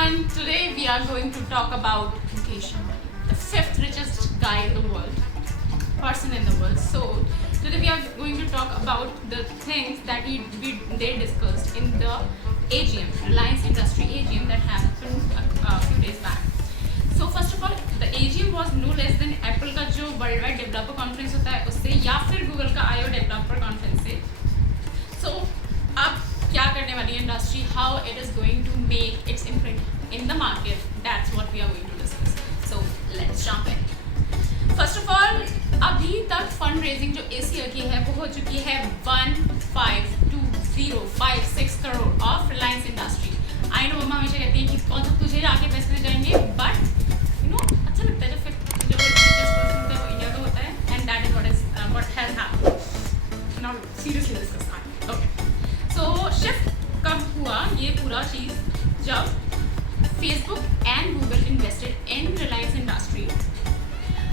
everyone. Today we are going to talk about Mukesh Ambani, the fifth richest guy in the world, person in the world. So today we are going to talk about the things that they discussed in the AGM, Reliance Industry AGM that happened a few days back. So first of all, the AGM was no less than Apple का जो world wide developer conference होता है उससे, या फिर Google का IO developer conference से. So अब क्या करने वाली है industry, how it is going to make its imprint in the market, that's what we are going to discuss. So let's jump in. First of all, अभी तक fund raising जो एसीएल की है वो हो चुकी है 152056 crore of Reliance industry. I know मम्मा हमेशा कहती है कि कौन सा तुझे आके पैसे दे जाएंगे, बट यू नो अच्छा लगता है जब richest person होता है वो इंडिया का होता है, and that is what has happened. Now seriously discuss that. Okay, सो शिफ्ट कब हुआ ये पूरा चीज़, जब Facebook and Google invested in Reliance industry,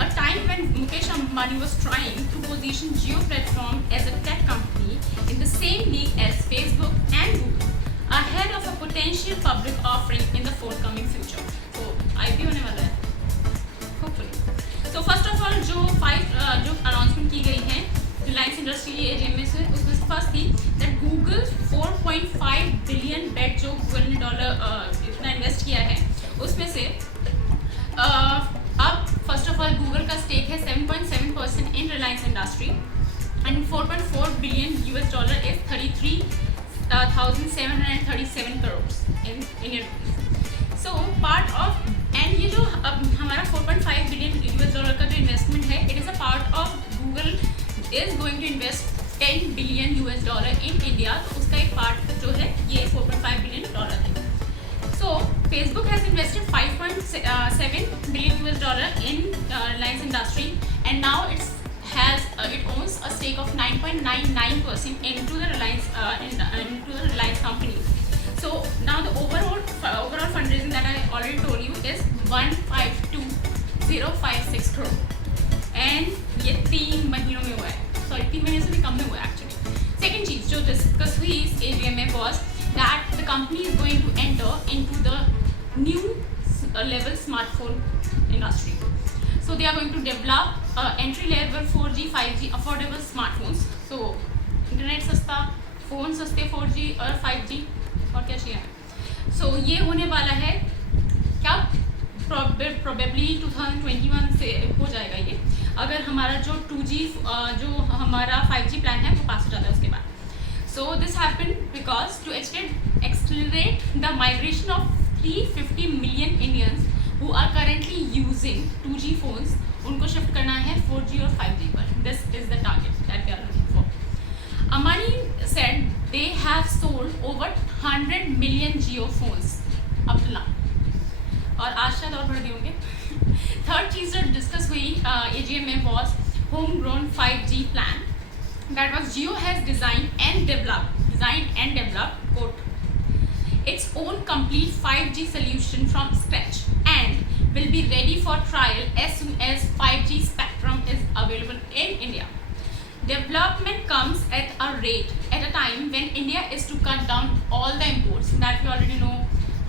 a time when Mukesh Ambani was trying to position Jio platform as a tech company in the same league as Facebook and Google, ahead of a potential public offering in the forthcoming future. So IPO होने वाला है hopefully. So first of all, जो announcement की गई है रिलायंस इंडस्ट्री की एजीएम में से, उसमें से फर्स्ट थी दैट गूगल 4.5 बिलियन बेट जो गूगल ने डॉलर इतना इन्वेस्ट किया है उसमें से अब फर्स्ट ऑफ ऑल गूगल का स्टेक है 7.7% in Reliance industry, and 4.4 billion US dollar is 33,737 crore in Indian. So part of, and ये जो अब हमारा 4.5 बिलियन US डॉलर का जो इन्वेस्टमेंट है, it is a part of Google is going to invest 10 billion US dollar in India. तो उसका एक पार्ट जो है ये 4.5 billion डॉलर है. So Facebook has invested 5.7 billion US dollar in Reliance Industry, and now it owns a stake of 9.99% into the Reliance company. So now the overall fundraising that I already told you is 152,056 crore. And ये 3 महीनों में हुआ है, सॉरी 3 महीने से भी कम में हुआ है एक्चुअली. सेकेंड चीज़ जो डिस्कस हुई इस एरिया में was that the company is going to enter into the new level smartphone industry. So they are going to develop entry level 4G 5G affordable smartphones. So internet सस्ता, phone सस्ते 4G और 5G, और क्या चाहिए हमें. सो ये होने वाला है क्या, प्रोबेबली 2021 से हो जाएगा ये, अगर हमारा जो 2G जो हमारा 5G प्लान है वो पास हो जाता है उसके बाद. So this happen because to accelerate the migration of 350 million Indians who are currently using 2G phones, उनको शिफ्ट करना है 4G और 5G पर. This is the target that we are looking for. Ambani said they have sold over 100 million Jio phones up till now, और आज शायद और बढ़ गए होंगे. थर्ड चीज़ जो डिस्कस हुई एजीएम में was home grown 5G plan that was Jio has design and develop कोट its own complete 5G solution from scratch and will be ready for trial as soon as 5G spectrum is available in India. Development comes at a time when India is to cut down all the imports that we already know.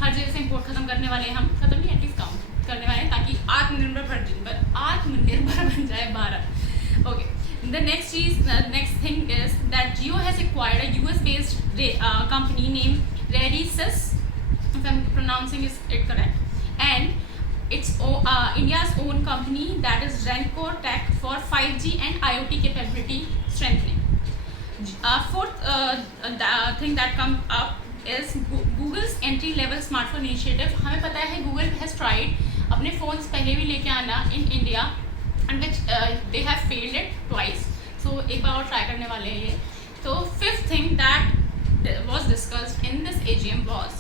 हर जगह से इम्पोर्ट खत्म करने वाले हैं हम, खत्म नहीं एटलीस्ट कम करने वाले हैं, ताकि आत्मनिर्भर बन जाए Bharat. Okay, the next thing is that Jio has acquired a US based company name Radisys, if I'm pronouncing it correct, and it's India's own company that is Rencore Tech for 5G and IoT capability strengthening. Fourth thing that comes up is Google's entry level smartphone initiative. हमें पता है Google has tried अपने phones पहले भी लेके आना in India and which they have failed it twice. So एक बार और try करने वाले हैं ये. So fifth thing that was discussed in this AGM was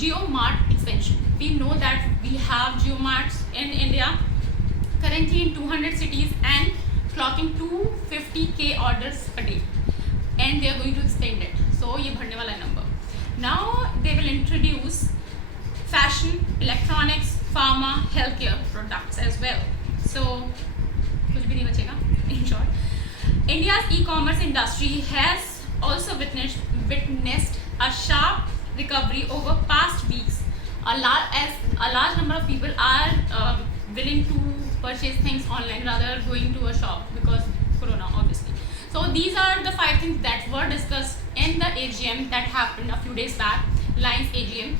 JioMart expansion. We know that we have JioMarts in India currently in 200 cities and clocking 250K orders a day, and they are going to extend it. So ये बढ़ने वाला है number. Now they will introduce fashion, electronics, pharma, healthcare products as well. So कुछ भी नहीं बचेगा. In short, India's e-commerce industry has also witnessed a sharp recovery over past weeks a large number of people are willing to purchase things online rather going to a shop because corona, obviously. So these are the 5 things that were discussed in the AGM that happened a few days back, Reliance AGM.